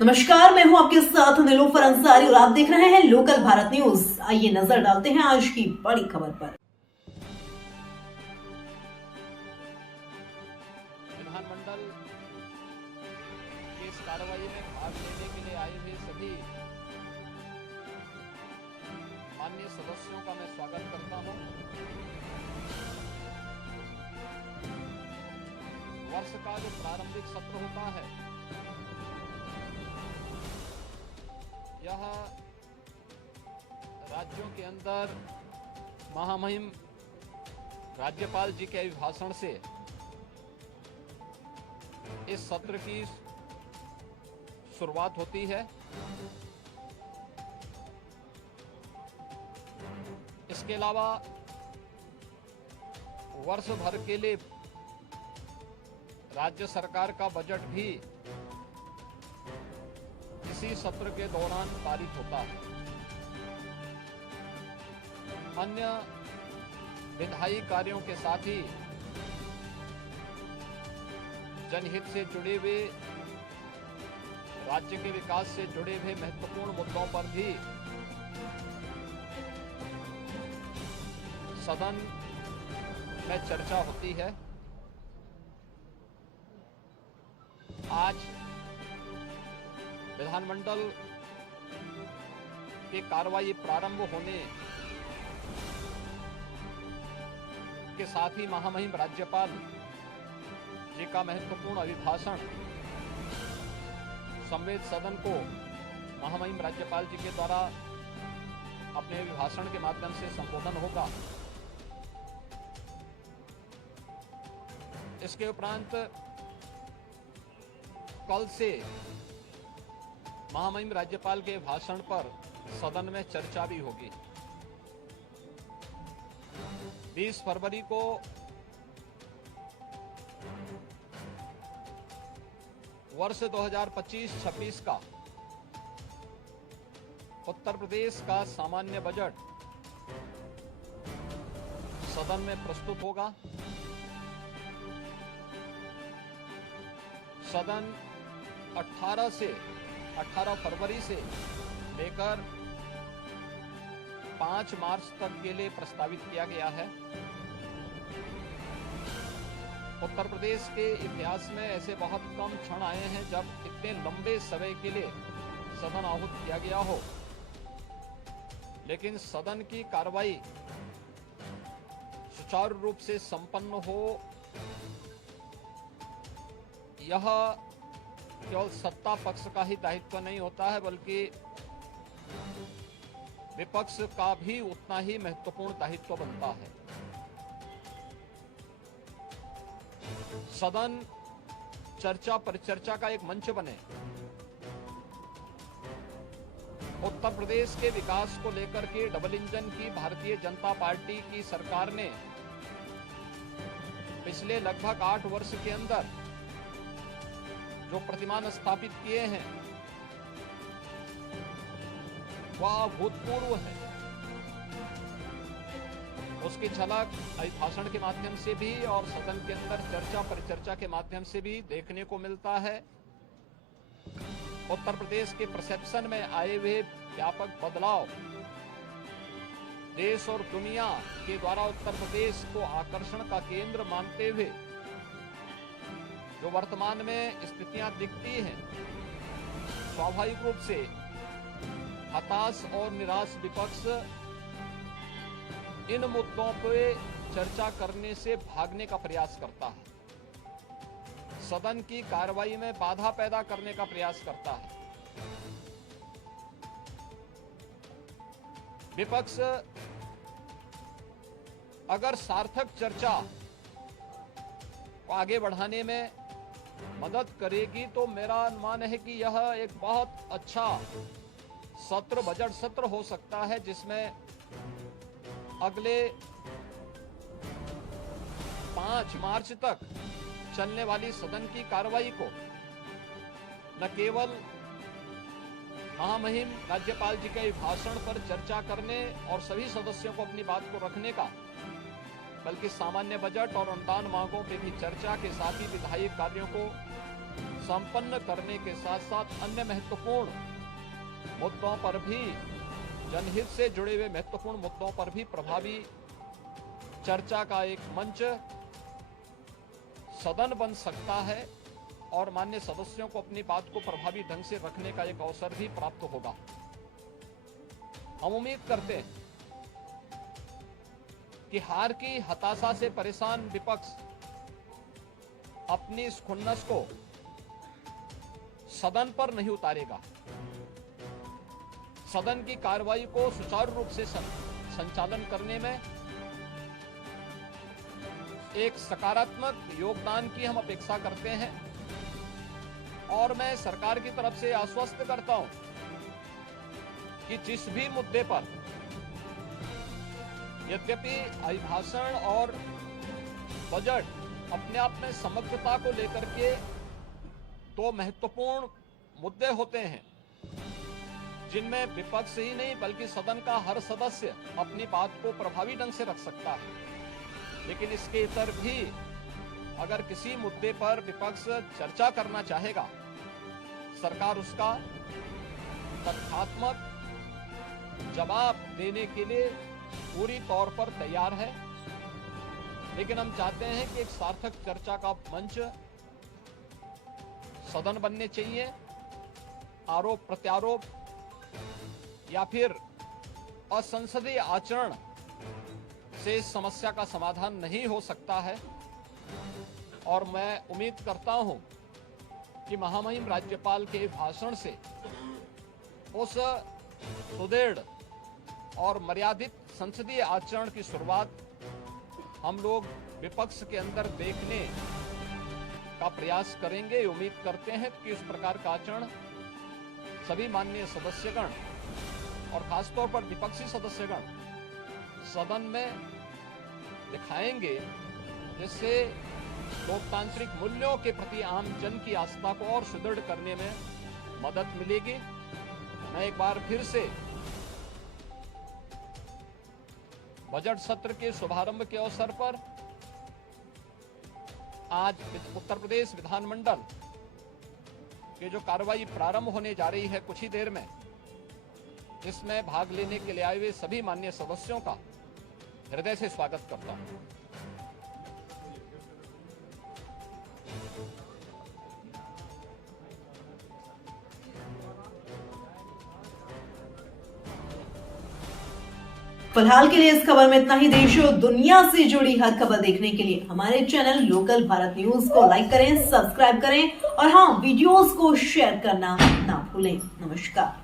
नमस्कार, मैं हूं आपके साथ नीलोफर अंसारी और आप देख रहे हैं लोकल भारत न्यूज। आइए नजर डालते हैं आज की बड़ी खबर पर। विधानमंडल की इस कार्रवाई में भाग लेने के लिए आए हुए सभी माननीय सदस्यों का मैं स्वागत करता हूं। वर्ष का जो प्रारंभिक सत्र होता है, यह राज्यों के अंदर महामहिम राज्यपाल जी के अभिभाषण से इस सत्र की शुरुआत होती है। इसके अलावा वर्ष भर के लिए राज्य सरकार का बजट भी इसी सत्र के दौरान पारित होता है। अन्य विधायी कार्यों के साथ ही जनहित से जुड़े हुए, राज्य के विकास से जुड़े हुए महत्वपूर्ण मुद्दों पर भी सदन में चर्चा होती है। आज विधानमंडल की कार्रवाई प्रारंभ होने के साथ ही महामहिम राज्यपाल जी का महत्वपूर्ण अभिभाषण संवेद सदन को महामहिम राज्यपाल जी के द्वारा अपने अभिभाषण के माध्यम से संबोधन होगा। इसके उपरांत कल से महामहिम राज्यपाल के भाषण पर सदन में चर्चा भी होगी। 20 फरवरी को वर्ष 2025-26 का उत्तर प्रदेश का सामान्य बजट सदन में प्रस्तुत होगा। सदन 18 फरवरी से लेकर 5 मार्च तक के लिए प्रस्तावित किया गया है। उत्तर प्रदेश के इतिहास में ऐसे बहुत कम क्षण आए हैं जब इतने लंबे समय के लिए सदन आहूत किया गया हो, लेकिन सदन की कार्रवाई सुचारू रूप से संपन्न हो, यह केवल सत्ता पक्ष का ही दायित्व नहीं होता है, बल्कि विपक्ष का भी उतना ही महत्वपूर्ण दायित्व बनता है। सदन चर्चा परिचर्चा का एक मंच बने। उत्तर प्रदेश के विकास को लेकर के डबल इंजन की भारतीय जनता पार्टी की सरकार ने पिछले लगभग 8 वर्ष के अंदर जो प्रतिमान स्थापित किए हैं वह अभूतपूर्व है। उसकी झलक अभिभाषण के माध्यम से भी और सदन के अंदर चर्चा परिचर्चा के माध्यम से भी देखने को मिलता है। उत्तर प्रदेश के परसेप्शन में आए हुए व्यापक बदलाव देश और दुनिया के द्वारा उत्तर प्रदेश को आकर्षण का केंद्र मानते हुए जो वर्तमान में स्थितियां दिखती हैं, स्वाभाविक रूप से हताश और निराश विपक्ष इन मुद्दों पे चर्चा करने से भागने का प्रयास करता है, सदन की कार्रवाई में बाधा पैदा करने का प्रयास करता है। विपक्ष अगर सार्थक चर्चा को आगे बढ़ाने में मदद करेगी तो मेरा अनुमान है कि यह एक बहुत अच्छा सत्र, बजट सत्र हो सकता है, जिसमें अगले 5 मार्च तक चलने वाली सदन की कार्रवाई को न केवल महामहिम राज्यपाल जी के भाषण पर चर्चा करने और सभी सदस्यों को अपनी बात को रखने का, बल्कि सामान्य बजट और अनुदान मांगों पे भी चर्चा के साथ ही विधायी कार्यों को संपन्न करने के साथ साथ अन्य महत्वपूर्ण मुद्दों पर भी, जनहित से जुड़े हुए महत्वपूर्ण मुद्दों पर भी प्रभावी चर्चा का एक मंच सदन बन सकता है और माननीय सदस्यों को अपनी बात को प्रभावी ढंग से रखने का एक अवसर भी प्राप्त होगा। हम उम्मीद करते हैं कि हार की हताशा से परेशान विपक्ष अपनी इस खुन्नस को सदन पर नहीं उतारेगा। सदन की कार्रवाई को सुचारू रूप से संचालन करने में एक सकारात्मक योगदान की हम अपेक्षा करते हैं और मैं सरकार की तरफ से आश्वस्त करता हूं कि जिस भी मुद्दे पर, यद्यपि अभिभाषण और बजट अपने आप में समग्रता को लेकर के दो महत्वपूर्ण मुद्दे होते हैं जिनमें विपक्ष ही नहीं बल्कि सदन का हर सदस्य अपनी बात को प्रभावी ढंग से रख सकता है, लेकिन इसके इतर भी अगर किसी मुद्दे पर विपक्ष चर्चा करना चाहेगा, सरकार उसका तथ्यात्मक जवाब देने के लिए पूरी तौर पर तैयार है। लेकिन हम चाहते हैं कि एक सार्थक चर्चा का मंच सदन बनने चाहिए। आरोप प्रत्यारोप या फिर असंसदीय आचरण से इस समस्या का समाधान नहीं हो सकता है और मैं उम्मीद करता हूं कि महामहिम राज्यपाल के भाषण से उस सुदृढ़ और मर्यादित संसदीय आचरण की शुरुआत हम लोग विपक्ष के अंदर देखने का प्रयास करेंगे। उम्मीद करते हैं कि इस प्रकार का आचरण सभी माननीय सदस्यगण और खासतौर पर विपक्षी सदस्यगण सदन में दिखाएंगे, जिससे लोकतांत्रिक मूल्यों के प्रति आम जन की आस्था को और सुदृढ़ करने में मदद मिलेगी। मैं एक बार फिर से बजट सत्र के शुभारंभ के अवसर पर आज उत्तर प्रदेश विधानमंडल के जो कार्रवाई प्रारंभ होने जा रही है कुछ ही देर में, इसमें भाग लेने के लिए आए हुए सभी माननीय सदस्यों का हृदय से स्वागत करता हूं। फिलहाल के लिए इस खबर में इतना ही। देश और दुनिया से जुड़ी हर खबर देखने के लिए हमारे चैनल लोकल भारत न्यूज को लाइक करें, सब्सक्राइब करें और हाँ, वीडियोस को शेयर करना ना भूलें। नमस्कार।